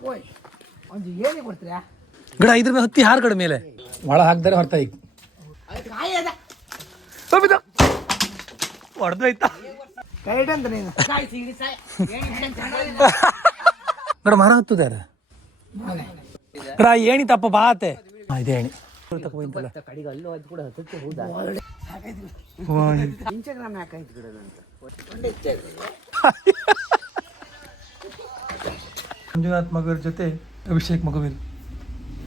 ಓಯ್ ಒಂದು ಏನೇ ಕೊಡ್ತೀರಾ? ಗಿಡ ಇದ್ರ ಮೇಲೆ ಹತ್ತಿ ಹಾರ್ ಕಡೆ ಮೇಲೆ. ಒಳ ಹಾಕ್ದಾರೆ ಹೊರ್ತಾ ಈಗ. ಕಾಯಿ ಅದ. ಹೊಡೆದೋಯ್ತಾ ಕೈಡ್ ಅಂತ ನೀನು. ಕಾಯಿ ಸಿಗಡಿ ಸಾಯ್. ಏಣಿ ಬಿಡಂಗ್ ಚೆನ್ನಾಗಿಲ್ಲ. ಗಡ ಮರ ಹತ್ತುದಾರ. ಗಡ ಏಣಿ ತಪ್ಪ ಬಾತೆ ಇದೆ ಏಣಿ. ತಕ ಹೋಯ್ತಲ್ಲ. ಕಡೆಗೆ ಅಲ್ಲೂ ಅದು ಕೂಡ ಹತ್ತಕ್ಕೆ ಹೌದಾ. ಇನ್ಸ್ಟಾಗ್ರಾಮ್ ಹಾಕಾಯ್ತು. ಮಂಜುನಾಥ್ ಮಗುವಿನ ಜೊತೆ ಅಭಿಷೇಕ್ ಮಗುವಿನ.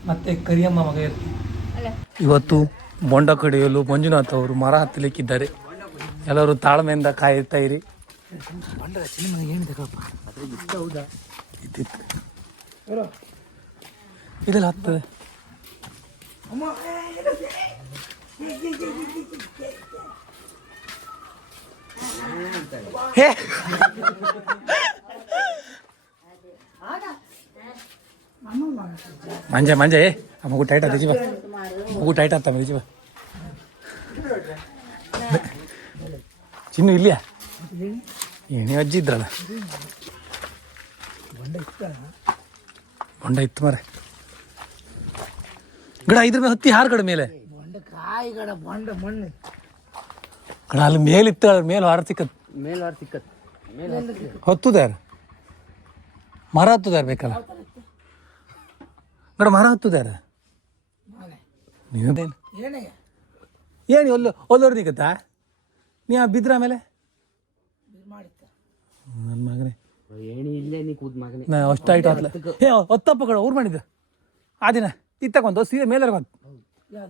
ಮತ್ತೆ ಕರಿಯಮ್ಮ ಮಗವೀರ್. ಇವತ್ತು ಬೊಂಡ ಕಡಿಯಲು ಮಂಜುನಾಥ್ ಅವರು ಮರ ಹತ್ತಲಿಕ್ಕಿದ್ದಾರೆ. ಎಲ್ಲರೂ ತಾಳ್ಮೆಯಿಂದ ಕಾಯುತ್ತಾ ಇರಿ. ಇದೆಲ್ಲ ಹತ್ತದೆ. ಅಮ್ಮ ಹೇ. ಮಂಜ ಮಂಜ ಏ ಆ ಮಗು ಟೈಟ್ ಆತ ಬಾ ಮಗು ಟೈಟ್ ಆತ ಬಾ ಚಿನ್ನು ಇಲ್ಲ ಏನೇ ಅಜ್ಜಿ ಇದ್ರಲ್ಲ. ಬೊಂಡ ಇತ್ತ ಹೊಂಡ ಇತ್ತು ಮರೆ ಗಿಡ ಇದ್ರ ಮೇಲೆ ಹತ್ತಿ ಹಾರ್ ಕಡೆ ಮೇಲೆ. ಗಡ ಅಲ್ಲಿ ಮೇಲಿತ್ತು ಅದ್ರ ಮೇಲೆ ಹಾರ ಸಿಕ್ಕತ್ ಮೇಲ್ ಹತ್ತುದಾರ ಮರ ಹತ್ತುದಾರ ಬೇಕಲ್ಲ? ಮೇಡಮ್ ಮರ ಹತ್ತುದಾರ ನೀವೇನು? ಏನೇ ಒಲ್ಲು ಒಲ್ಲೋರ್ ನಿಗತ್ತಾ ನೀ ಬಿದ್ರ ಆಮೇಲೆ ನನ್ನ ಮಗನೇ. ನೀ ಅಷ್ಟು ಆತ್ಲ ಏ, ಹೊತ್ತಪ್ಪ ಕಡೆ ಊರು ಮಾಡಿದ್ದು. ಆ ದಿನ, ಇತ್ತಕೊಂದು, ಸೀರೆ ಮೇಲೆ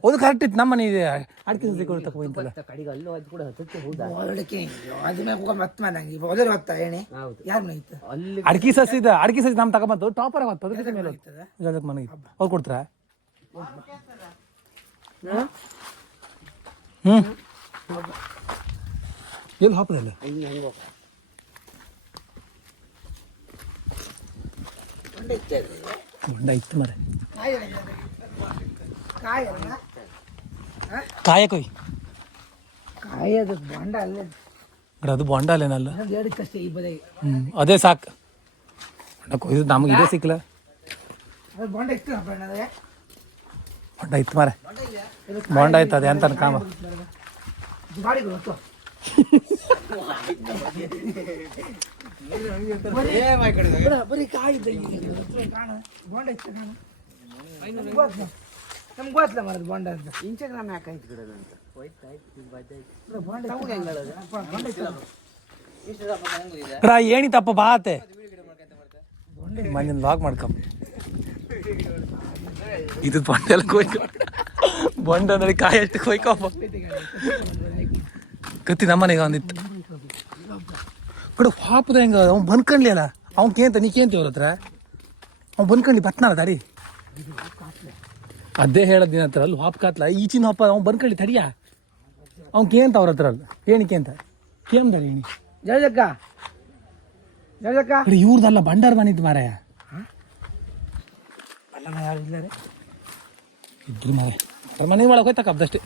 ಅದು ಕರೆಕ್ಟ್ ಇತ್ತು. ನಮ್ಮ ಮನೆ ಇದೆ ಅಡಿಕೆ ಸಸಿ ಕೊಡ್ತಾ ಹೋಯ್ತಲ್ಲ ಕಡೆಗೆ ಅಲ್ಲೂ ಅದು ಕೂಡ ಹತ್ತಕ್ಕೆ ಹೌದಾ ಒಳ್ಳೆಕ್ಕೆ ಅದ ಮೇಲೆ ಹೋಗ ಮತ್ತೆ ನಂಗೆ. ಒದರ್ ಹೋಗ್ತಾ ಏಣಿ ಹೌದು. ಯಾರ ಮನೆ ಇತ್ತು ಅಲ್ಲಿ ಅಡಿಕೆ ಸಸಿ ಇದೆ. ಅಡಿಕೆ ಸಸಿ ನಮ್ಮ ತಗೊಂಬಂತು ಟಾಪರ್ ಆಗುತ್ತೆ ಅದಕ್ಕೆ ಮೇಲೆ ಹೋಗ್ತದೆ ಅದಕ್ಕೆ ಮನೆಗೆ ಅವ್ರು ಕೊಡ್ತಾರ? ಹ್ಞೂ ಎಲ್ಲಿ ಹಾಪದಲ್ಲ ಇತ್ತು ಮರೆ. ಕಾಯಿ ಕಾಯಿ ಕಾಯ ಕೊಯ್ ಕಾಯಿ ಅದು ಬಂಡ ಅಲ್ಲೇ ಅದು ಬೊಂಡ ಅಲ್ಲೇನಲ್ಲ ಎರಡಕ್ಕಷ್ಟೇ ಈ ಬದಿ ಹ್ಞೂ ಅದೇ ಸಾಕು. ಬೊಂಡ ಕೊಯ್ದು ನಮಗೆ ಇದೇ ಸಿಕ್ಕಲ್ಲ. ಬಂಡ ಇತ್ತು ಬೊಂಡ ಇತ್ತು ಮರೆ ಬೊಂಡ ಇತ್ತು ಅದೇ ಅಂತ ಕಾಮ ಬರೀ ಕಾಯಿ ಕಾಣ ಬೊಂಡ ಇತ್ತು ಕಾಣ ನಮ್ಗೆ ಗೊತ್ತಿಲ್ಲ ಬೊಂಡ ಅಂತ ಇನ್ಸ್ಟಾಗ್ರಾಮ್ ಬಾತೆ ಮಂದಿನ ಲಾಕ್ ಮಾಡ್ಕೊ. ಇದು ಬಂಡ ಎಲ್ಲ ಕೊಯ್ಕೊ. ಬಂಡ ಅಂದ್ರೆ ಕಾಯಿ ಅಷ್ಟು ಕೊಯ್ಕೊಪ್ಪ ಕತ್ತಿ ನಮ್ಮನೆಗೆ ಅವನಿತ್ತು ಕಡೆ ಪಾಪದ ಹೆಂಗ ಅವ್ನು ಬಂದ್ಕಂಡ್ಲಿ ಅಲ್ಲ. ಅವ್ನು ಕೇಂತ ನೀ ಕೇಂತ ಅವ್ರ ಹತ್ರ? ಅವ್ನು ಬಂದ್ಕಂಡ್ಲಿ ಬತ್ನಾಳ ತಡಿ ಅದೇ ಹೇಳೋದ್ ದಿನ ಹತ್ರ ಅಲ್ಲಿ ಹಾಪ್ ಕಾತ್ಲ ಈಚಿನ ಹಾಪ ಅವ್ನು ಬಂದ್ಕಂಡ್ಲಿ ತಡಿಯ? ಅವ್ನು ಕೇಂತ ಅವ್ರ ಹತ್ರ ಅಲ್ಲಿ ಏಣಿಕೆ ಅಂತ ಕೇಂದಾರೆ ಏಣಿ? ಜಯಜಕ್ಕ? ಜಯಜಕ್ಕ? ಕಡೆ ಇವ್ರದಲ್ಲ ಬಂಡಾರ ಮನಿದ್ ಮಾರಾಯ. ಅಲ್ಲ ಯಾರು ಇಲ್ಲ ರೀ? ಇದ್ರು ಮಾರೆ ಅವ್ರ ಮನೆ ಒಳಗೆ ಹೋಯ್ತಕ್ಕ ಅಬ್ದಷ್ಟೇ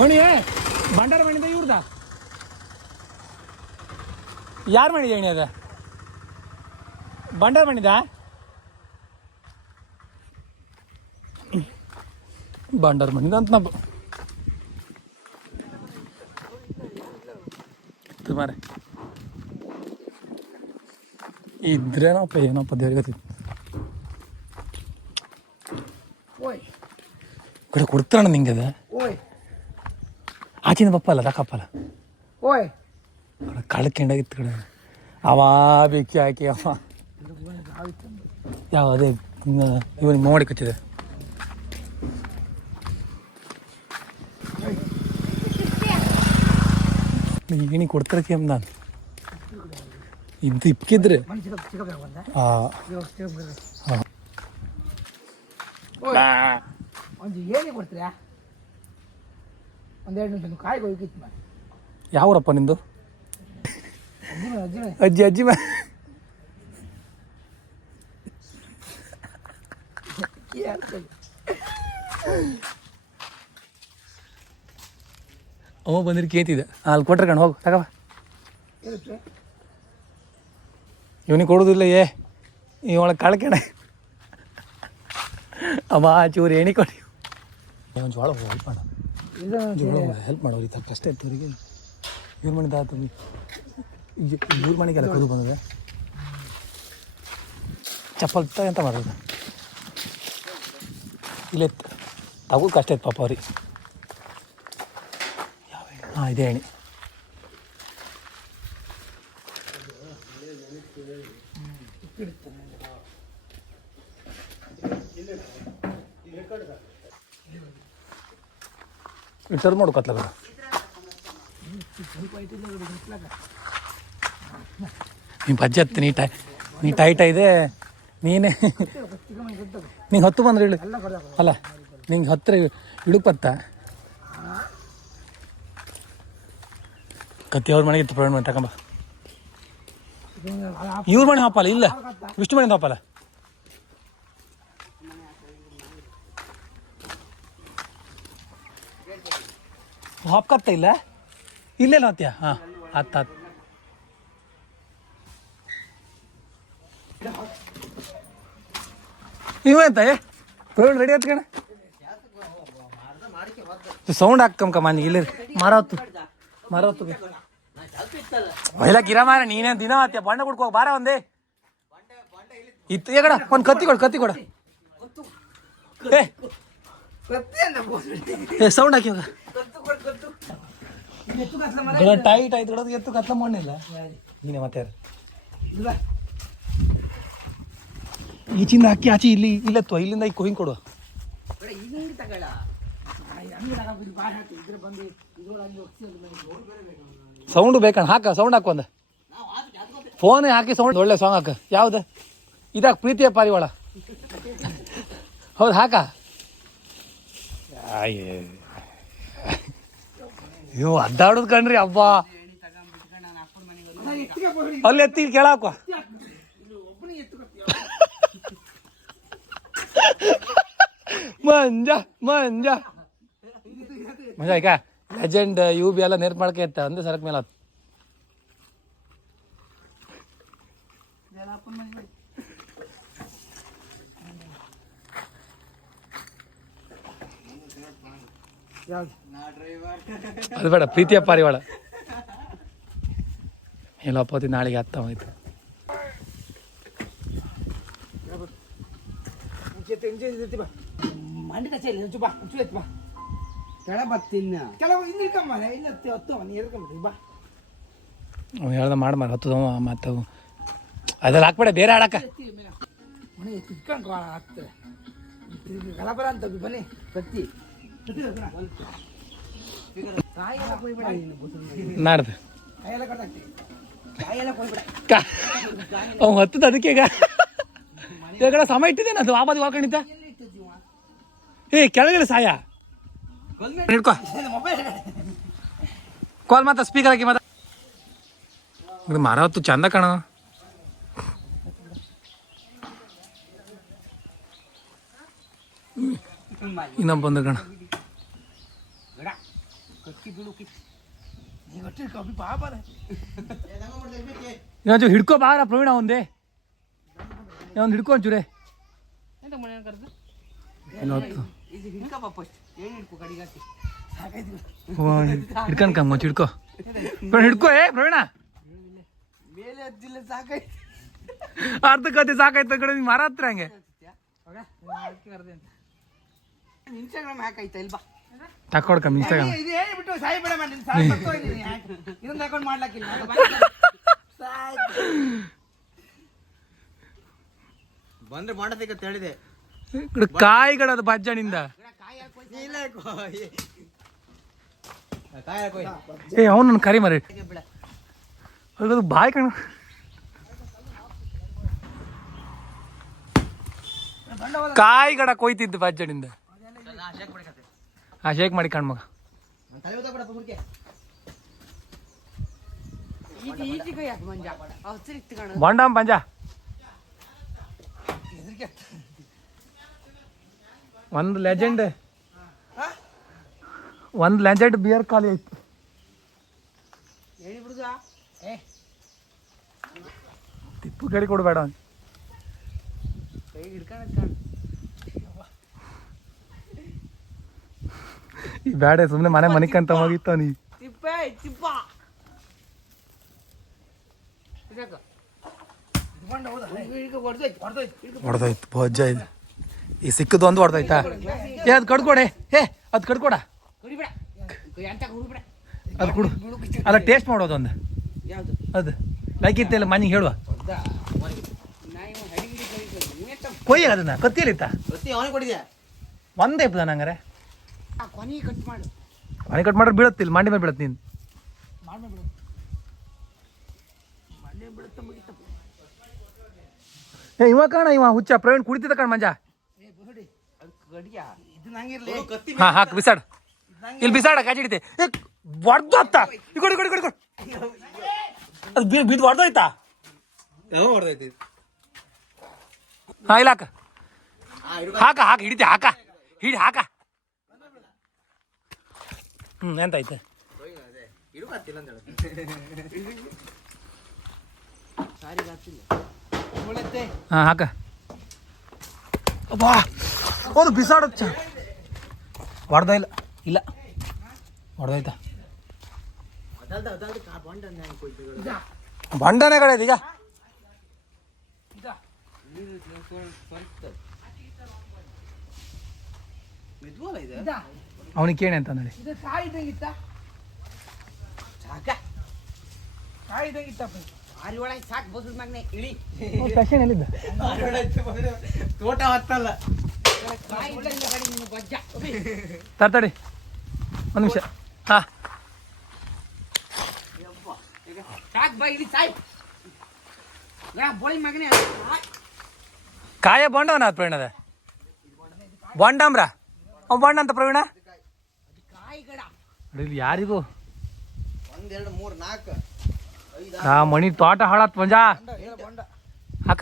ಮಣಿ ಬಂಡಾರ ಮಣಿದ ಇವ್ರದ? ಯಾರು ಮಣಿದ ಎಣಿ ಅದ? ಬಂಡಾರ ಮಣಿದ ಬಂಡಾರ ಮಣಿದ ಅಂತ ನಮ್ಮ ಮಾರೆ ಇದ್ರೇನಪ್ಪ ಏನಪ್ಪ ದೇವ್ರಿಗೆ ಗೊತ್ತಿತ್ತು ಕಡೆ ಕೊಡ್ತಾರಣ್ಣ ನಿಂಗೆ ಅದ. ಓಯ್. ಆಚಿನ ಪಪ್ಪ ಅಲ್ಲ ತಕ್ಕಪ್ಪಲ್ಲ ಓಯ್. ಕಡೆ ಕಳ್ಕೊಂಡಾಗಿತ್ತು ಕಡೆ. ಅವಾ ಬೆಕ್ಕಿ ಹಾಕಿ ಅವ. ಯಾವ ಅದೇ ಇವನಿಗೆ ಮಾಡಿ ಕಚ್ಚಿದೆ ಏನಿ ಕೊಡ್ತಾರೆ ಕೇಮ್ ನಾನು. ಇದು ಇಪ್ಕಿದ್ರೆ. ಯಾವ್ರಪ್ಪ ನಿಂದು? ಅಜ್ಜಿ ಅಜ್ಜಿ. ಆ ಒಂದು ಏನೇ ಕೊಡ್ತೀರಾ ಒಂದು ಎರಡು ನಿಮಿಷ ಕಾಯಿ ಹೋಗಿತ್ತು ಮಾಡಿ ಯಾವೂರಪ್ಪ ನಿಂದು ಅಜ್ಜಿನ ಅಜ್ಜಿನ ಅಜ್ಜಿ ಅಜ್ಜಿ ಮಾ ಅವ ಬಂದಿರಿ ಕೇತಿದ್ದೆ ಅಲ್ಲಿ ಕೊಟ್ರೆ ಕಣ್ ಹೋಗು ತಗವ ಇವನಿಗೆ ಕೊಡೋದಿಲ್ಲ ಏ ಇವಳ ಕಳ್ಕೆಣ ಅಮ್ಮ ಚೂರು ಏಣಿ ಕೊಡಿ. ಒಂದು ಜೋಳ ಹೆಲ್ಪ್ ಮಾಡ. ಹೆಲ್ಪ್ ಜೋಳ ಹೆಲ್ಪ್ ಮಾಡೋರಿ ತಕ್ಕ ಕಷ್ಟ ಇತ್ತು ಅವರಿಗೆ ಇವ್ರ ಮನೆದ ಆತು ಇವ್ರ ಮನೆಗೆಲ್ಲ ಕದು ಬಂದಿದೆ. ಚಪ್ಪಲ್ ತಂತ ಎಂತ ಮಾಡೋದು ಇಲ್ಲ ತಗೋ ಕಷ್ಟ ಇತ್ತು ಪಾಪ ಅವ್ರಿಗೆ. ಹಾಂ ಇದೆ ಹೇಳಿ ಇಟ್ಟು ಮಾಡ್ಕೊತ್ಲಾಗ ನೀ ಬಜ್ಜಿ ಹತ್ತು ನೀ ಟೈ ನೀ ಟೈಟ ಇದೆ ನೀನೇ ನಿಂಗೆ ಹತ್ತು ಬಂದ್ರೆ ಇಳು ಅಲ್ಲ ನಿಂಗೆ ಹತ್ತಿರ ಇಳುಕ್ ಬತ್ತ ಕತ್ತಿ ಅವ್ರ ಮನೆಗೆ ಇತ್ತು ಮಾಡಿ ತಗೊಂಬ ಇವ್ರ ಮನೆ ಹಾಪಲ್ಲ, ಇಲ್ಲ. ವಿಷ್ಣು ಮನೆ ಹಾಪಲ್ಲ. ಹಾಪ್ಕತ್ತ ಇಲ್ಲ? ಇಲ್ಲೆಲ್ಲ ಹಾ ಹಾಂ ಹತ್ತು ಹತ್ತು ನೀವೆಂತ ಏ? ಪ್ರವೀಣ್ ರೆಡಿ ಹತ್ಕಣ ಸೌಂಡ್ ಹಾಕಂಕ ಮನೆಗೆ ಇಲ್ಲ ಮಾರಾತು ಮಾರಾತು ಎಲ್ಲ ಗಿರ ಮಾರ ನೀನೇ ದಿನ ಆತ್ಯ ಬಣ್ಣ ಕುಡ್ಕೋ ಬಾರ ಒಂದೇ ಇತ್ತು ಏ ಕಡ ಒಂದು ಕತ್ತಿ ಕೊಡು ಕತ್ತಿ ಕೊಡ ಏ ಸೌಂಡ್ ಹಾಕಿ ಟೈಟ್ ಆಯ್ತು ಕಡೋದು ಎತ್ತು ಕತ್ಲ ಮಣ್ಣಿಲ್ಲ ನೀನೇ ಮತ್ತೆ? ಇಲ್ಲ. ಈಚಿಂದ ಹಾಕಿ ಆಚೆ ಇಲ್ಲಿ ಇಲ್ಲತ್ತು ಇಲ್ಲಿಂದ ಈ ಕೊಹಿಂಗ್ ಕೊಡು ತಗೊಳ್ಳ. ಸೌಂಡ್ ಬೇಕಣ್ಣ ಹಾಕ, ಸೌಂಡ್ ಹಾಕು ಫೋನ್ ಹಾಕಿ ಸೌಂಡ್, ಒಳ್ಳೆ ಸಾಂಗ್ ಹಾಕ. ಯಾವ್ದು? ಇದಾಕ ಪ್ರೀತಿಯ ಪಾರಿವಾಳ. ಹೌದು, ಹಾಕ. ಅಯ್ಯೋ ಅದ್ದಾಡೋದು ಕಣ್ರಿ, ಅಬ್ಬ. ಅಲ್ಲಿ ಎತ್ತಿ, ಕೇಳಾಕ. ಮಂಜ ಮಂಜ. ಮಂಜ ಈಗ ಲೆಜೆಂಡ್ ಯು ಬಿ ಎಲ್ಲ ನೆರ್ಪ್ ಮಾಡ್ಕೆ ಇತ್ತ? ಅಂದೆ ಸರಕ್ ಮೇಲೆ ಅದು ಬೇಡ, ಪ್ರೀತಿಯ ಪಾರಿವಾಳ ಇಲ್ಲ ಅಪ್ಪತ್ತಿ ನಾಳೆಗೆ ಹತ್ತ ಹೋಯ್ತು ಮಂಡಿ ಎತ್ತು ಬಾ. ಕೆಳ ಕೆಲವು ಇಲ್ಲಿ ಇಳ್ಕೊಂಬ ಇಲ್ಲ ಹತ್ತು ಹತ್ತು ನೀ ಎದ್ಕೊಂಬಿಡಿ ಬಾ. ಅವ್ನು ಹೇಳ್ದ ಮಾಡಿ ಮಾಡಿ ಹತ್ತದ ಮತ್ತು ಅದೆಲ್ಲ ಹಾಕ್ಬೇಡ ಬೇರೆ ಆಡಕ ಮನೆ ಗಲಬರ ಅಂತ ಬನ್ನಿ ಕತ್ತಿ ನಾಡ್ದು. ಹತ್ತದ ಅದಕ್ಕೆ ಈಗ. ಈಗ ಸಮ ಇಟ್ಟಿದ್ದೇನೆ ಅದು ಆಬಾದಿ ಹಾಕೊಂಡಿದ್ದ ಏ ಕೆಳಗಿಲ್ಲ ಸಾಯ? ಹಿಡ್ಕೊ. ಕಾಲ್ ಮಾತ ಸ್ಪೀಕರ್ ಹಾಕಿ ಮಾತ ಮರ ಹೊತ್ತು ಚಂದ ಕಣ. ಇನ್ನೊಬ್ಬ ಬಂದ ಕಣ. ಇನ್ನೊಂಚೂರು ಹಿಡ್ಕೊ ಬಾರ ಪ್ರವೀಣ ಒಂದೇ. ಒಂದು ಹಿಡ್ಕೊ ಒಂಚೂರೆ. ಇದು ಹಿಡ್ಕಪ್ಪ ಫಸ್ಟ್ ಏನು ಹಿಡ್ಕೊ ಹಿಡ್ಕೊಂಡ್ ಕಮ್ಮ ಹಿಡ್ಕೊ. ಪ್ರವೀಣ ಹಿಡ್ಕೊ ಏ ಪ್ರವೀಣ. ಮೇಲೆ ಹತ್ತಿಲ್ಲ ಸಾಕಾಯ್ತು. ಅರ್ಧ ಕತೆ ಸಾಕಾಯ್ತು ಕಡೆ ಮರ ಹತ್ರ ಹಂಗೆ. ಇನ್ಸ್ಟಾಗ್ರಾಮ್ ಹಾಕಾಯ್ತಾ ಇಲ್ವಾ ಇನ್ಸ್ಟಾಗ್ರಾಮ್ ಇದು ಹೇಳ್ಬಿಟ್ಟು ಸಾಯಿ ಬೇಡ ಮಾಡಿ ಸಾಯಿ ಮಾಡ್ಲಕ್ಕಿಲ್ಲ ಬಂದ್ರೆ ಮಾಡಬೇಕಂತ ಹೇಳಿದೆ. ಬಜ್ಜಣಿಂದ ಇಲ್ಲ ಕಾಯ ಕೊಯ್ ಏ ಅವನು ನನ್ನ ಕರಿ ಮರಿ ಅದು ಬಾಯ್ ಕಣ ಕಾಯಿಗಡ ಕೊಯ್ತಿದ್ದು ಬಜ್ಜಣಿಂದ ಹಾ ಶೇಕ್ ಮಾಡಿ ಕಣ್ಮಗ ಬಂಡ ಹೋದ ಬಿಡಪ್ಪ ಹುಡುಕೆ ಈಜಿ ಈಜಿಗೆ ಯಾಕೆ ಮಂಜ ಹಸಿರು ಇತ್ತು ಕಣ ಬಂಡಾಮ್ ಪಂಜ ಒಂದು ಲೆಜೆಂಡ್ ಒಂದು ಲೆಜೆಂಡ್ ಬಿಯರ್ ಖಾಲಿ ಬಿಡುದಾ? ತಿಪ್ಪು ಕೇಳಿ ಕೊಡಬೇಡ ಈ ಬ್ಯಾಡೆ ಸುಮ್ಮನೆ ಮನೆ ಮನಿಕಂತ ಹೋಗಿತ್ತ ನೀ ಹೊಡೆದಾಯ್ತು ತಿಪ್ಪ ಸಾಕು ಬಂಡ ಹೌದಾ ಈಗ ಹೊಡ್ದೋಯ್ತು ಹೊಡೆದೋಯ್ತು ಹೊಡೆದೋಯ್ತು. ಬೊಜ್ಜ ಇದು. ಈ ಸಿಕ್ಕದು ಒಂದು ಹೊಡೆದೋಯ್ತಾ? ಏ, ಅದು ಕಡ್ಕೊಡೆ. ಏ, ಅದು ಕಡ್ಕೊಡ. ಅದು ಕುಡು. ಅಲ್ಲ ಟೇಸ್ಟ್ ಮಾಡೋದು ಒಂದು. ಯಾವ್ದು ಅದು ಲೈಕ್ ಇತ್ತಲ್ಲ ಮನೆಗೆ ಹೇಳುವ. ಕೊಯ್ಯ ಅದನ್ನ, ಕತ್ತಿಯಲ್ಲಿತ್ತ? ಒಂದೇ ಇಪ್ಪದ ನಂಗಾರೆ. ಮನೆ ಕಟ್ ಮಾಡ್ರೆ ಬೀಳತ್ತಿಲ್ಲ, ಮಂಡಿ ಮೇಲೆ ಬೀಳತ್ ನೀನು. ಏ, ಇವ ಕಾಣ, ಇವ ಹುಚ್ಚ, ಪ್ರವೀಣ್ ಕುಡಿತಿದ್ದ ಕಣ ಮಂಜ ಏ ಬಿಡಿ ಅದು ಕಡಿಯ ಇದು ನಂಗಿರ್ಲಿ ಕತ್ತಿ ಹಾ ಹಾಕ್ ಬಿಸಾಡ. ಇಲ್ಲಿ ಬಿಸಾಡ ಕಾಜಿ ಹಿಡಿತೆ. ಏ ಹೊಡ್ದೋತ್ತ ಈ ಕೊಡಿ ಕೊಡಿ ಕೊಡಿ ಕೊಡಿ. ಅದು ಬೀಳ್ ಬಿದ್ದು ಹೊಡ್ದೋಯ್ತಾ ಹಾ ಇಲ್ಲ ಹಾಕ. ಹಾಕ ಹಾಕ ಹಿಡಿತೆ ಹಾಕ. ಹಿಡಿ ಹಾಕ. ಹ್ಮ್ ಎಂತಾಯ್ತು? ಹಾಂ ಹಾಕ. ಅಬ್ಬಾ ಅದು ಚ ಹೊಡ್ದ ಇಲ್ಲ. ಇಲ್ಲ. ಹೊಡ್ದೋಯ್ತಾ? ಬಂಡನೆ ಕಡೆ ಇದೀಗ ಅವನಿಗೆ ಕೇಳಿ ಅಂತ ನೋಡಿ. ಫ್ಯಾಷನ್ ಎಲ್ಲಿದ್ದ? ತೋಟ ಹತ್ತಲ್ಲ. ತರ್ತಡಿ ಒಂದು ನಿಮಿಷ. ಹಾ. ಕಾಯ ಬಂಡವನ ಪ್ರವೀಣದ ಬೊಂಡಂಬ್ರ ಅವ್ ಬೊಂಡ ಅಂತ ಪ್ರವೀಣ? ಯಾರಿಗೂ? ಆ ಮಣಿ ತೋಟ ಹಾಳತ್ ಮಂಜಾ ಹಾಕ.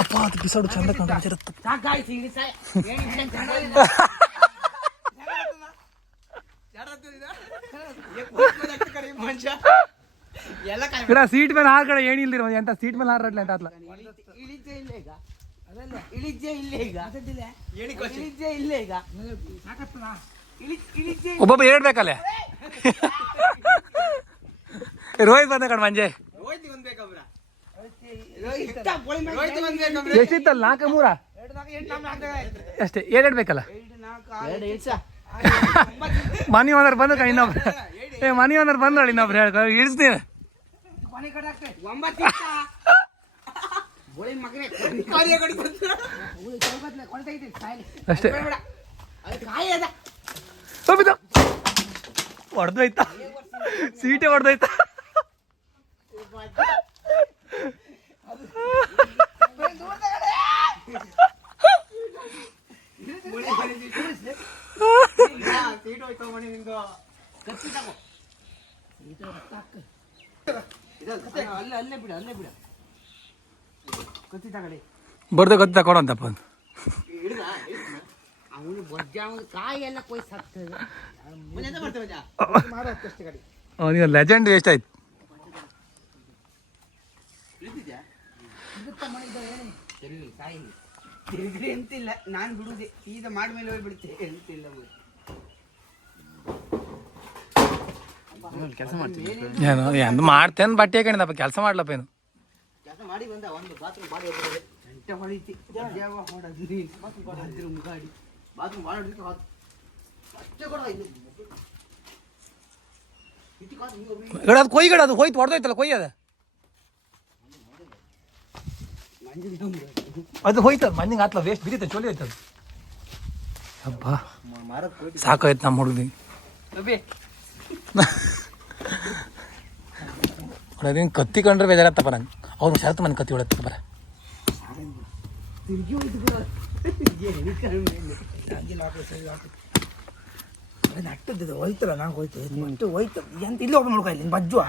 ಅಪ್ಪ, ಅದು ಬಿಸಾಡು, ಚಂದ ಕಾಣಿರುತ್ತೆ ಸಾಕಾಯ್ತು ಇಳಿ ಸಾಯ್ ಏನಿಲ್ಲ ಚೆನ್ನಾಗಿಲ್ಲ ಮನುಷ್ಯ ಎಲ್ಲ ಕಾಯಿ ಇರ ಸೀಟ್ ಮೇಲೆ ಹಾರ್ ಕಡೆ ಏಣಿ ಇಲ್ದಿರ ಎಂತ ಸೀಟ್ ಮೇಲೆ ಹಾರಡ್ಲಿ ಅಂತ ಆತ್ಲ ಇಳಿಜೆ ಇಲ್ಲ ಈಗ ಅದಲ್ಲ ಇಳಿಜೆ ಇಲ್ಲ ಈಗ ಅದಕ್ಕಿಲ್ಲ ಏಣಿ ಕೊಚ್ಚಿ ಇಳಿಜೆ ಇಲ್ಲ ಈಗ ಸಾಕತ್ತದ ಇಳಿ ಇಳಿಜೆ ಒಬ್ಬೊಬ್ಬ ಹೇಳ್ಬೇಕಲ್ಲೇ ರೋಹಿತ್ ಬಂದ ಕಣ ಮಂಜೆ ಹೋಯ್ತಿ ಒಂದ್ ಬೇಕಬ್ರ ಇಷ್ಟ ಬೋಳಿ ಮಗ ಹೋಯ್ತಿ ಒಂದ್ ಬೇಕಬ್ರ ಎಷ್ಟಿತ್ತಲ್ಲ ನಾಲ್ಕ ಮೂರ ಅಷ್ಟೇ ಏಳೆಡ್ ಬೇಕಲ್ಲ? ಎರಡು ಎರಡು ಮನಿ ಓನರ್ ಬಂದ ಕಣ ಇನ್ನೊಬ್ರು. ಏ ಮನಿ ಓನರ್ ಬಂದಳು ಇನ್ನೊಬ್ರು ಹೇಳ್ಕೊ ಇಳಿಸ್ತೀನಿ. ಅಷ್ಟೇ. ಬೇಡ ಅದು ಕಾಯಿ ಅದ. ಹೋಗಿದ್ದು ಹೊಡೆದೋಯ್ತಾ ಸೀಟೆ ಹೊಡೆದೋಯ್ತಾ ಗೊತ್ತ ಕತ್ತಿ ಹಿಡ್ದ ಅವನು ಬಜ್ಜ ಅವನು ಕಾಯಿ ಎಲ್ಲ ಕೊಯ್ ಕಡೆ ಅವನಿಗೆ ಲೆಜೆಂಡ್ ವೇಸ್ಟ್ ಆಯ್ತು ಸರಿ ತಿರುಗಿ ಕಾಯಿ ಅಂತಿಲ್ಲ ಎಂತಿಲ್ಲ ನಾನು ಬಿಡುದೆ. ಈಗ ಮಾಡ್ಮೇಲೆ ಹೋಗಿ ಬಿಡುತ್ತೆ. ಎಂತಿಲ್ಲ ಕೆಲಸ ಮಾಡ್ತೀನಿ ಏನು ಮಾಡ್ತೇನೆ ಬಟ್ಟೆ ಹಾಕೊಂಡಿದ್ದಪ್ಪ ಕೆಲಸ ಮಾಡ್ಲಪ್ಪ ಏನು? ಕೆಲಸ ಮಾಡಿ ಬಂದ ಒಂದು ಬಾತ್ರೂಮ್ ಬಾಡಿ ಹೋಗ್ತದೆ ಗಂಟೆ ಹೊಡಿತಿ. ಜಾವ ಹೊಡೋದು ಬಾತ್ರೂಮ್ ಗಾಡಿ. ಬಾತ್ರೂಮ್ ಬಾಡಿ ಹೊಡಿಲಿಕ್ಕೆ ಹೋದ್ ಅಷ್ಟೇ ಕೊಡ ಇದು ಇಟ್ಟಿ ಕಾಸು ನೀವು ಹೋಗಿ ಗಡ ಅದು ಕೊಯ್ಗಡ ಅದು ಹೋಯ್ತು ಹೊಡೆದೋಯ್ತಲ್ಲ ಕೊಯ್ ಅದು ಹೋಯ್ತದ ಹೋಯ್ತು ಮಣ್ಣಿಗೆ ಆತ್ಲ ವೇಸ್ಟ್ ಬಿರಿತ ಚೋಲಿ ಆಯ್ತು ಹಬ್ಬ ಅಬ್ಬಾ ಸಾಕಾಯ್ತು ನಮ್ಮ ಹುಡುಗಿ. ಅದೇನು ಕತ್ತಿ ಕಂಡ್ರೆ ಬೇಜಾರತ್ತಪ್ಪ ನಂಗೆ. ಅವ್ರು ಶರತ್ ಮನೆ ಕತ್ತಿ ಹೊಡತ್ತಪ್ಪ ಬರ. ಅಟ್ಟದ್ದು ಹೋಯ್ತಲ್ಲ ನಂಗೆ ಹೋಯ್ತು. ಅಷ್ಟು ಹೋಯ್ತು? ಎಂತ ಇಲ್ಲಿ ಒಬ್ಬ ನೋಡ್ಕೊ ಇಲ್ಲಿ ಬಜ್ಜುವ.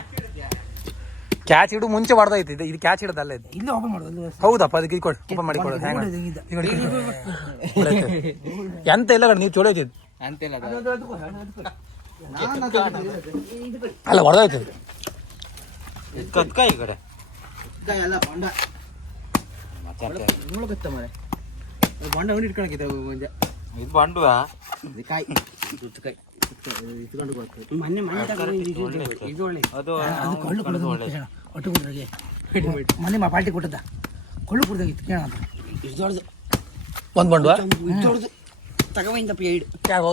ಕ್ಯಾಚ್ ಇಡು ಮುಂಚೆ ಹೊಡೆದೈತಿ. ಇದು ಇದು ಕ್ಯಾಚ್ ಇಡೋದಲ್ಲ ಇದು ಇಲ್ಲಿ ಓಪನ್ ಮಾಡೋದು ಅಲ್ಲಿ ಹೌದಪ್ಪ ಅದಕ್ಕೆ ಇದು ಕೊಡು ಓಪನ್ ಮಾಡಿ ಕೊಡು ಹ್ಯಾಂಗ ಎಂತ ಇಲ್ಲ ಕಡೆ ನೀವು ಚೊಲೋ ಐತಿ ಎಂತ ಇಲ್ಲ ಅದು ಅದು ಕೊಡು, ಅದು ಅದು ಕೊಡು. ನಾನು ಅದು ಅದು ಇದು. ಅಲ್ಲ ಕತ್ಕ ಈ ಕಡೆ ಎಲ್ಲ ಬಂಡ ಬೊಂಡ ನೋಡ್ಬೇಕ ಮರೆ ಬೊಂಡ ಮುಂಜೆ ಇದು ಬಂಡುವಾ? ಇದು ಕಾಯಿ. ಮೊನ್ನೆ ಪಾರ್ಟಿ ಕೊಟ್ಟದ ಕೊಳ್ಳು ಕುಡ್ದಾಗಿತ್ತು ಕೇಳ ಒಂದು ಏಡು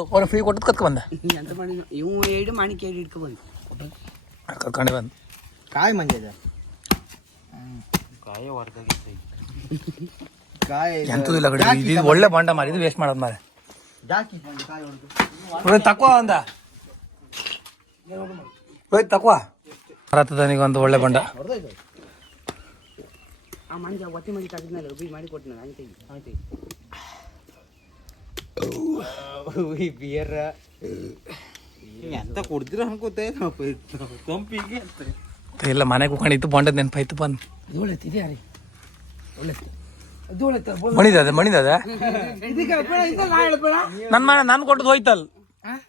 ಅವ್ನು ಫ್ರೀ ಕೊಟ್ಟದ್ದು ಕತ್ಕೊ ಬಂದ? ಎಂತ ಮಾಡಿದ ಇವು ಏಡು ಮಾಣಿಕೆ ಏಡು ಇಟ್ಕೊ ಬಂದು ಕತ್ಕೊಂಡೆ ಬಂದು. ಕಾಯಿ ಮಂಜದ ಕಾಯಿ ಹೊಡೆದಾಗಿತ್ತು ಕಾಯಿ ಎಂತದಿಲ್ಲ ಕಡೆ ಇದು ಒಳ್ಳೆ ಬಾಂಡ ಮಾರಿ ಇದು ವೇಸ್ಟ್ ಮಾಡೋದು ಮಾರೆ ಜಾಕಿ ಬಂದು ಕಾಯಿ ಹೊಡೆದು ರೋಹಿತ್ ತಕೋ ಅಂದ ರೋಹಿತ್ ತಕೋ ಭಾರತದನಿಗೆ ಒಂದು. ಒಳ್ಳೆ ಬಂಡ. ಬಿಯರ್. ಎಂತ ಕುಡ್ದಿರ ಅನ್ಕೋತೆ ಕಂಪಿಗೆ ಅಂತ. ಇಲ್ಲ ಮನೆಗೆ ಕುಕೊಂಡಿತ್ತು ಬಾಂಡದ ನೆನಪಾಯ್ತು ಬಂದು. ಒಳ್ಳೆ ಅದು ಒಳ್ಳೆ ಮಣಿದದ ಮಣಿದದ? ನನ್ ಬೇಡ ಇದಲ್ಲ ನಾ ಹೇಳ್ಬೇಡ. ನನ್ನ ಮನೆ ನಾನು ಕೊಟ್ಟದ್ ಹೋಯ್ತಲ್.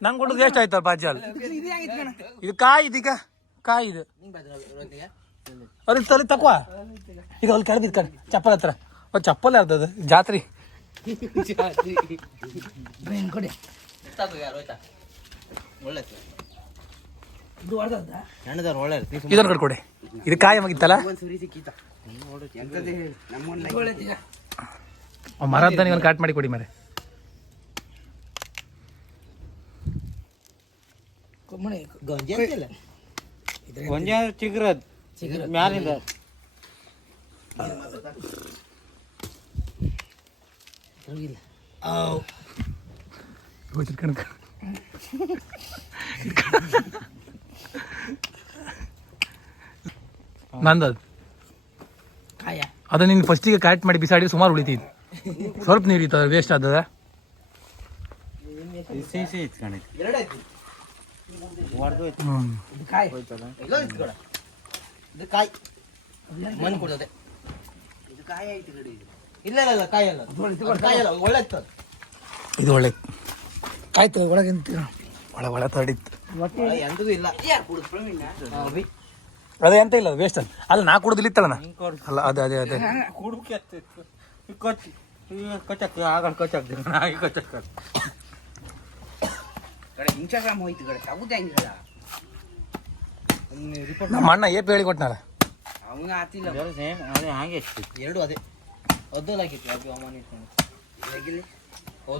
ನಾನು ಕೊಟ್ಟದ್ ಎಷ್ಟು ಆಯ್ತಲ್ ಬಾಜಲ್ ಇದು ಕಾಯಿ ಇದೀಗ ಕಾಯಿ ಇದು. ಅವ್ರ ತಲೆ ತಕ್ಕ ಈಗ ಅಲ್ಲಿ ಕೆಳದಿದ್ ಕಡೆ ಚಪ್ಪಲ್ ಹತ್ರ. ಅವ್ರ ಚಪ್ಪಲ್ ಯಾವ್ದದು ಜಾತ್ರೆ. ಕೊಡಿ. ಒಳ್ಳೆ ಇದು ಹೊಡೆದದ್ದ ಹೆಣ್ಣದವ್ರು ಒಳ್ಳೆ ಇದೊಂದು ಕಡೆ ಕೊಡಿ ಇದು ಕಾಯಿ ಮಗಿತ್ತಲ್ಲ ಒಂದು ಸುರಿ ಸಿಕ್ಕಿತ ಎಂತದೇ ನಮ್ಮನ್ನ ಇದು ಒಳ್ಳೆದೀಗ ಮರದ್ದನಿಗೆ ಒಂದು ಕಾಟ್ ಮಾಡಿ ಕೊಡಿ ಮರೆ ಇಲ್ಲ ಇದ್ರೆ ಅಂತಿಲ್ಲ ಒಂಜ ಚಿಗ್ರದ್ ಮ್ಯಾಲಿಂದ ಹೋಗಿಲ್ಲ ಕಣಕ ನಂದದು ಕಾಯ. ಅದು ನೀನು ಫಸ್ಟಿಗೆ ಕರೆಕ್ಟ್ ಮಾಡಿ ಬಿಸಾಡಿ ಸುಮಾರು ಉಳಿತಿದ್ದು ಸ್ವಲ್ಪ ನೀರು ಇತ್ತು ವೇಸ್ಟ್ ಆದದ. ಇದು ಒಳ್ಳೆ ಕಾಯ್ತು ಒಳಗೆ ಒಳ ಒಳ ತಡಿತ್ತು ಎಂತದೂ ಇಲ್ಲ. ಅದೇ ಎಂತ ಇಲ್ಲ ವೇಸ್ಟ್ ಅಲ್ಲ. ಅಲ್ಲ ನಾ ಕುಡ್ದಿಲ್ಲ ಇತ್ತಲ್ಲ ನಾ? ಅಲ್ಲ ಅದೇ ಅದೇ ಅದೇ. ಇನ್ಸ್ಟಾಗ್ರಾಮ್ ಹೋಯ್ತು ಕಡೆ ತಗುದ ಹೆಂಗಿಲ್ಲ. ನಮ್ಮ ಅಣ್ಣ ಏಪ್ ಹೇಳಿ ಕೊಟ್ಟನಲ್ಲ ಅವನ ಆತಿಲ್ಲ. ಸೇಮ್ ಅದೇ ಹಾಗೆ ಇತ್ತು ಎರಡು ಅದೇ. ಒದ್ದು ಹಾಕಿತ್ತು ಅದು ಅಮ್ಮನ ಇತ್ತು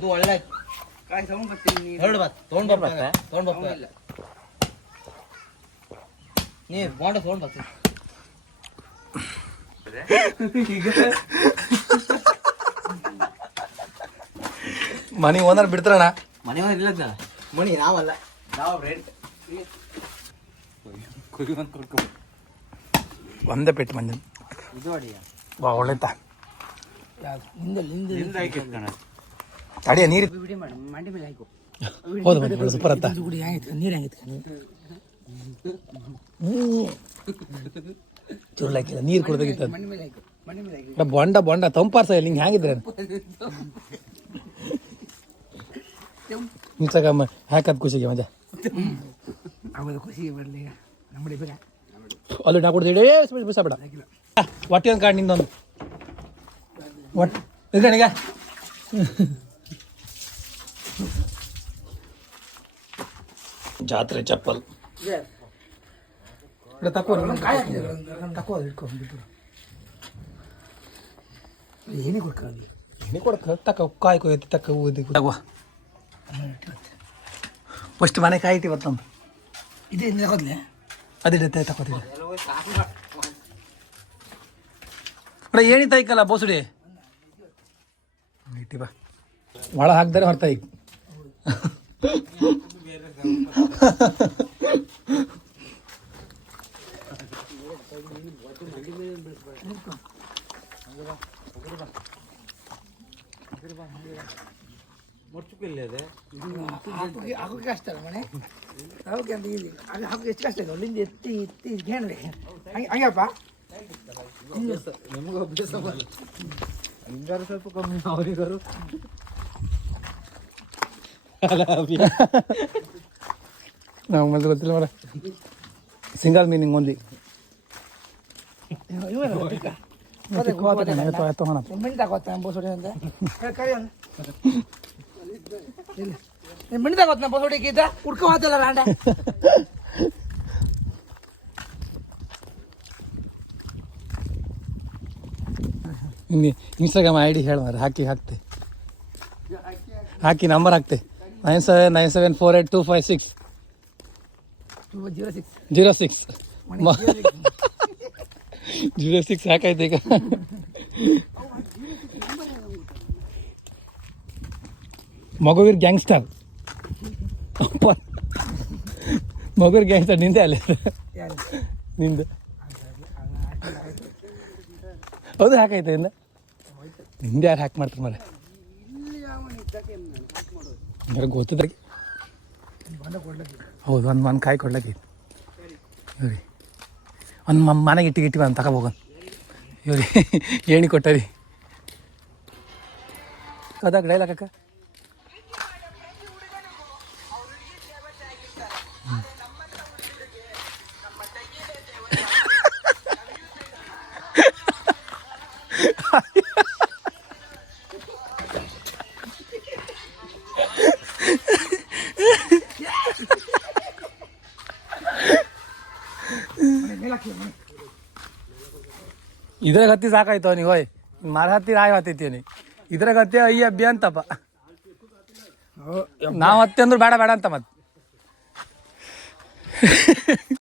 ಒಳ್ಳೆ ಆಯ್ತು ಕಾಯಿ ತಗೊಂಡ್ ಬರ್ತೀನಿ ನೀನು. ಎರಡು ಬಾತ್ ತೊಗೊಂಡ್ ಬರ್ತಾರೆ ತೊಗೊಂಡ್ ಬರ್ತಾರೆ. ಇಲ್ಲ ನೀರು ಬಾಂಡ ತೊಗೊಂಡ್ ಬರ್ತೀನಿ. ಮನೆ ಓನರ್ ಬಿಡ್ತಾರಣ್ಣ? ಮನೆಯವ್ರು ಇಲ್ಲ ಮಣಿ ನಾವಲ್ಲ. ನಾವು ರೆಂಟ್ ಕುರಿ ಒಂದು ಕೊಡ್ಕೊ ಒಂದೇ ಪೆಟ್ಟು ಮಂಜನ್. ಇದು ಅಡಿಯ ಬಾ ಒಳ್ಳೆತ ಯಾವ್ದು? ನಿಂದಲ್ಲಿ ನಿಂದ ನಿಂದ ಹಾಕಿತ್ತು ಕಣ ಅಡಿಯ ನೀರು. ಬಿಡಿ ಮೇಡಮ್ ಮಂಡಿ ಮೇಲೆ ಹಾಕು. ಹೌದು ಮಂಜು ಸೂಪರ್ ಅತ್ತ. ಇದು ಕುಡಿ ಹೆಂಗಿತ್ತು ನೀರು. ಹೆಂಗಿತ್ತು ಚುರುಳಾಕಿಲ್ಲ ನೀರು ಕುಡ್ದಾಗಿತ್ತು ಮಂಡಿ ಮೇಲೆ ಹಾಕು ಮಂಡಿ ಮೇಲೆ ಹಾಕು. ಬೊಂಡ ಬೊಂಡ ತಂಪಾರ್ಸ ಇಲ್ಲಿ ಹಿಂಗೆ ಹೇಗಿದ್ರೆ ಇನ್ಸ್ಟಾಗ್ರಾಮ್ ಹಾಕದ್ ಖುಷಿಗೆ ಮಜಾ. ಆಗೋದು ಖುಷಿಗೆ ಬರಲಿ ಈಗ ನಮ್ಮಡಿ ಬೇಗ. ಅಲ್ಲಿ ನಾ ಕೊಡ್ತೀವಿ ಏ ಬಿಸ ಬೇಡ. ಹೊಟ್ಟೆ ಒಂದು ಕಾಡು ನಿಂದೊಂದು. ಒಟ್ಟು ಇದ್ರಣೀಗ ಜಾತ್ರೆ ಚಪ್ಪಲ್. ತಕ್ಕೋ ತಕ್ಕೋ ಇಟ್ಕೊ ಬಿಟ್ಟು ಏನೇ ಕೊಡ್ಕೊಳ್ಳಿ ಎಣ್ಣೆ ಕೊಡಕ? ತಕ್ಕ ಕಾಯಿ ಕೊಯ್ತು ತಕ್ಕ ಊದಿ ತಗೋ. ಫಸ್ಟ್ ಮನೆ ಕಾಯಿ ಇಟ್ಟು ಇವತ್ತು ಇದೇ ತಗೋದ್ಲೆ ಅದಿಡತ್ತೆ ತಕೋತೀವಿ ಅಣ್ಣ ಏನಿತ್ತ ಐಕಲ್ಲ ಬೋಸುಡಿ? ಇಟ್ಟಿ ಬಾ. ಒಳ ಹಾಕ್ದಾರೆ ಹೊರ್ತಾ ಈಗ ಮುಡ್ಚುಕಿಲ್ಲ ಇದೆ ಹಾಕೋಕೆ ಹಾಕೋಕೆ ಕಷ್ಟ ಅಲ್ಲ ಮನೆ ಹಾಕೋಕೆ ಅಂತ ಇಲ್ಲಿ ಆಗ ಹಾಕೋಕೆ ಎಷ್ಟು ಕಷ್ಟ ಇದೆ ಅಲ್ಲಿಂದ ಎತ್ತಿ ಎತ್ತಿ ಗೇಣಲೆ ಹಂಗೆ ಹಂಗಪ್ಪ ನಿಮಗೂ ಅಭ್ಯಾಸ ಬರಲ್ಲ ಹಿಂಗಾರು ಸ್ವಲ್ಪ ಕಮ್ಮಿ ಅವರಿಗಾರು ನಾವು ಮತ್ತೆ ಗೊತ್ತಿಲ್ಲ ಮರ ಸಿಂಗಲ್ ಮೀನಿಂಗ್ ಒಂದಿ ಮಿಂಟ್ ಹಾಕೋತ ಬೋಸೋಡಿ ಅಂತ ಕರಿ ಒಂದು ಇಲ್ಲ ನೀನು ಮಿಂಟ್ ಮೊದಲು ಗೊತ್ತಿಲ್ಲ ಗೀತ ಸಿಂಗಲ್ ಮೀನಿಂಗ್ ರಾಂಡ. ಇನ್ಸ್ಟಾಗ್ರಾಮ್ ಐ ಡಿ ಹೇಳ ಹಾಕಿ ಹಾಕ್ತೆ. ಹಾಕಿ number ಹಾಕ್ತೆ. Nine seven nine seven four eight two five six zero six zero six zero six ಸಾಕಾಯ್ತು ಈಗ ಮಗುವೀರ್ ಗ್ಯಾಂಗ್ಸ್ಟರ್. ಮಗುವೀರ್ ಗ್ಯಾಂಗ್ಸ್ಟರ್ ನಿಂದೆ ಅಲ್ಲೇ. ನಿಂದು. ಹೌದು ಹಾಕೈತೆ ಇಂದ ನಿಂದೆ? ಯಾರು ಹ್ಯಾಕ್ ಮಾಡ್ತಾರೆ ಮರೆ ನನಗೆ ಗೊತ್ತಿದ್ದಾಗ ಹೌದು, ಒಂದು ಮನೆ ಕಾಯಿ ಕೊಡ್ಲಕ್ಕೆ ಇವ್ರಿ. ಒಂದು ಮ ಮನೆಗೆ ಇಟ್ಟು ಇಟ್ಟು ಅಂತ ತಗೋಬೋಗ. ಇವ್ರಿ, ಏಣಿ ಕೊಟ್ಟರಿ. ಅದಾಗ ಡೈಲಾಗ್ ಇದ್ರಾಗ ಹತ್ತಿ ಸಾಕಾಯ್ತು ಅವನಿಗೆ ಹೋಯ್. ಮರ ಹತ್ತಿ ರಾಯ್ ಹತ್ತೈತಿ ಇದ್ರಾಗ ಹತ್ತಿ ಅಯ್ಯ ಅಬ್ಬಿ ಅಂತಪ್ಪ. ನಾವು ಹತ್ತಿ ಅಂದ್ರೆ ಬೇಡ ಬೇಡ ಅಂತ ಮತ್ತೆ